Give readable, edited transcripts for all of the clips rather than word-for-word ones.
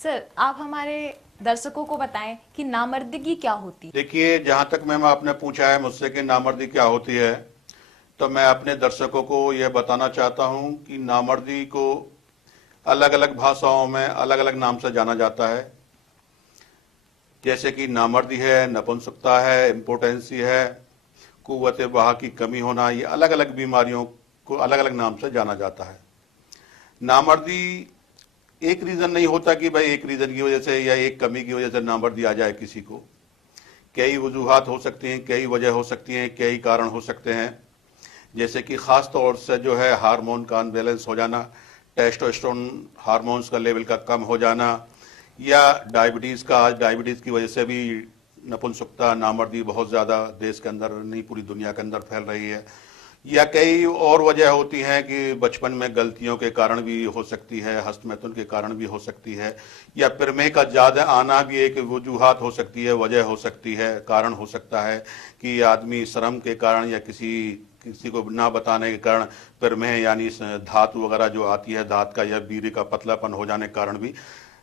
Sir, आप हमारे दर्शकों को बताएं कि नामर्दगी क्या होती है। देखिए, जहां तक मैम आपने पूछा है मुझसे कि नामर्दी क्या होती है, तो मैं अपने दर्शकों को यह बताना चाहता हूं कि नामर्दी को अलग अलग भाषाओं में अलग अलग नाम से जाना जाता है। जैसे कि नामर्दी है, नपुंसकता है, इम्पोटेंसी है, कुव्वत बहा की कमी होना, ये अलग अलग बीमारियों को अलग अलग नाम से जाना जाता है। नामर्दी एक रीजन नहीं होता कि भाई एक रीजन की वजह से या एक कमी की वजह से नामर्दी आ जाए किसी को। कई वजूहात हो सकती हैं, कई वजह हो सकती हैं, कई कारण हो सकते हैं। जैसे कि ख़ास तौर से जो है हार्मोन का अनबैलेंस हो जाना, टेस्टोस्टेरोन हार्मोन्स का लेवल का कम हो जाना, या डायबिटीज़ का, आज डायबिटीज़ की वजह से भी नपुंसकता नामर्दी बहुत ज़्यादा देश के अंदर नहीं पूरी दुनिया के अंदर फैल रही है। या कई और वजह होती हैं कि बचपन में गलतियों के कारण भी हो सकती है, हस्तमैथुन के कारण भी हो सकती है, या प्रमेह का ज़्यादा आना भी एक वजूहात हो सकती है, वजह हो सकती है, कारण हो सकता है कि आदमी श्रम के कारण या किसी किसी को ना बताने के कारण प्रमेह यानी धातु वगैरह जो आती है, धात का या वीर्य का पतलापन हो जाने के कारण भी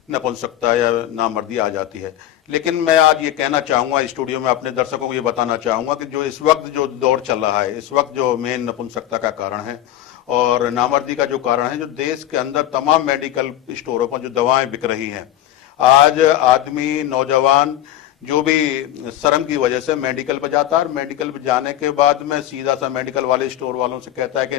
नपुंसकता या नामर्दी आ जाती है। लेकिन मैं आज ये कहना चाहूँगा स्टूडियो में अपने दर्शकों को ये बताना चाहूँगा कि जो इस वक्त जो दौर चल रहा है, इस वक्त जो मेन नपुंसकता का कारण है और नामर्दी का जो कारण है, जो देश के अंदर तमाम मेडिकल स्टोरों पर जो दवाएं बिक रही हैं, आज आदमी नौजवान जो भी शर्म की वजह से मेडिकल पर जाता है और मेडिकल पर जाने के बाद में सीधा सा मेडिकल वाले स्टोर वालों से कहता है कि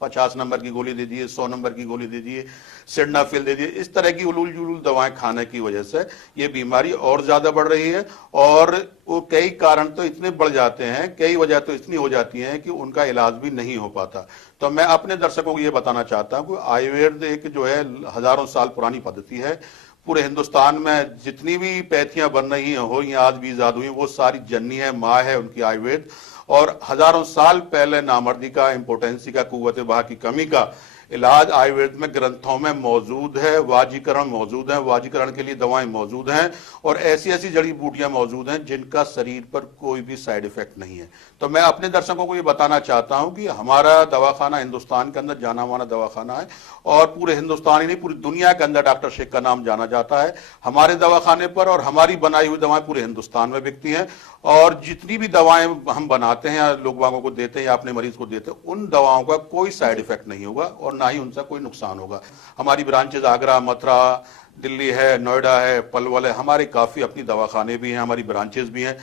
50 नंबर की गोली दे दीजिए, 100 नंबर की गोली दे दीजिए, सिडनाफिल दे दीजिए। इस तरह की उलूल जुलूल दवाएं खाने की वजह से ये बीमारी और ज्यादा बढ़ रही है और वो कई कारण तो इतने बढ़ जाते हैं, कई वजह तो इतनी हो जाती हैं कि उनका इलाज भी नहीं हो पाता। तो मैं अपने दर्शकों को ये बताना चाहता हूँ कि आयुर्वेद एक जो है हजारों साल पुरानी पद्धति है। पूरे हिंदुस्तान में जितनी भी पैथियां बन रही हैं, हो या आज भी इजाद हुई, वो सारी जननी है, माँ है उनकी आयुर्वेद। और हजारों साल पहले नामर्दी का, इम्पोटेंसी का, कुव्वत बहा की कमी का इलाज आयुर्वेद में ग्रंथों में मौजूद है। वाजीकरण मौजूद है, वाजीकरण के लिए दवाएं मौजूद हैं और ऐसी ऐसी जड़ी बूटियां मौजूद हैं जिनका शरीर पर कोई भी साइड इफेक्ट नहीं है। तो मैं अपने दर्शकों को ये बताना चाहता हूं कि हमारा दवाखाना हिंदुस्तान के अंदर जाना माना दवाखाना है और पूरे हिंदुस्तान ही नहीं पूरी दुनिया के अंदर डॉक्टर शेख का नाम जाना जाता है। हमारे दवाखाने पर और हमारी बनाई हुई दवाएं पूरे हिंदुस्तान में बिकती हैं और जितनी भी दवाएं हम बनाते हैं या लोग वालों को देते हैं या अपने मरीज को देते हैं, उन दवाओं का कोई साइड इफेक्ट नहीं होगा और ना ही उनसे कोई नुकसान होगा। हमारी ब्रांचेज आगरा, मथुरा, दिल्ली है, नोएडा है, पलवल है, हमारे काफी अपनी दवाखाने भी हैं, हमारी ब्रांचेज भी हैं।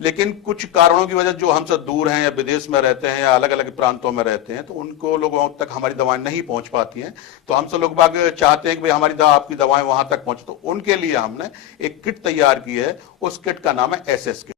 लेकिन कुछ कारणों की वजह जो हमसे दूर हैं या विदेश में रहते हैं या अलग अलग प्रांतों में रहते हैं, तो उनको लोगों तक हमारी दवाएं नहीं पहुंच पाती हैं। तो हमसे लोग बाग चाहते हैं कि भाई हमारी आपकी दवाएं वहां तक पहुंचे, तो उनके लिए हमने एक किट तैयार की है। उस किट का नाम है SS किट।